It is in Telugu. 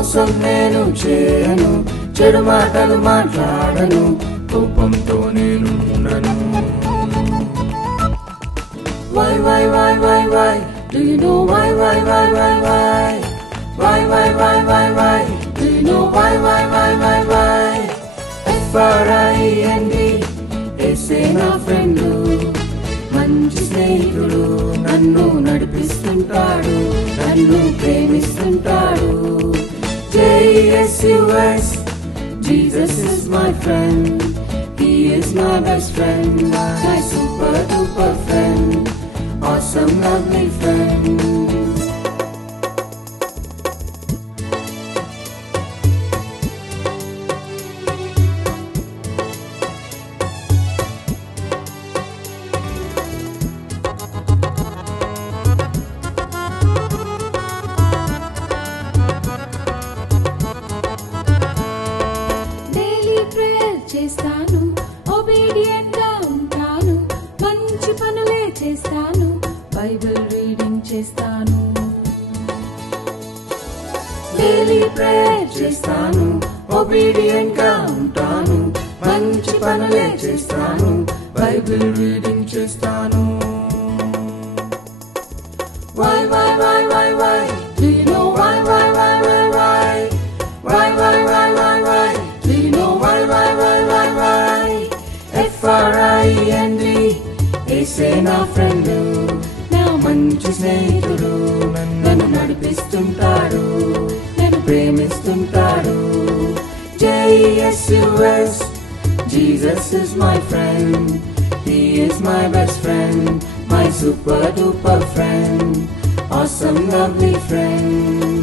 మోసం నేను చేయను, చెడు మాటలు మాట్లాడను, కోపంతో నేను ఉండను. Why, why, why, why, why? Do you know why, why, why, why, why? Why, why, why, why, why? Do you know why, why, why, why, why? FRIEND, యేసే నా ఫ్రెండు, మంచి స్నేహితుడు, నన్ను నడిపిస్తుంటాడు, నన్ను ప్రేమిస్తుంటాడు. JESUS, Jesus is my friend, He is my best friend, my super duper friend, awesome lovely friend. చేస్తాను, ఒబీడియంట్ గా ఉంటాను, మంచి పనులే చేస్తాను, బైబిల్ రీడింగ్ చేస్తాను. డైలీ ప్రేయర్ చేస్తాను, ఒబీడియంట్ గా ఉంటాను, మంచి పనులే చేస్తాను, బైబిల్ రీడింగ్ చేస్తాను. Why, why, why, why, why? Do you know why, why, why, why, why? Why, why, why, why, why? Do you know why, why, why, why, why? FRIEND, యేసే నా ఫ్రెండు, నా మంచి స్నేహితుడు, నన్ను నడిపిస్తుంటాడు, నన్ను ప్రేమిస్తుంటాడు. JESUS, Jesus is my friend, He is my best friend, my super duper friend, awesome lovely friend.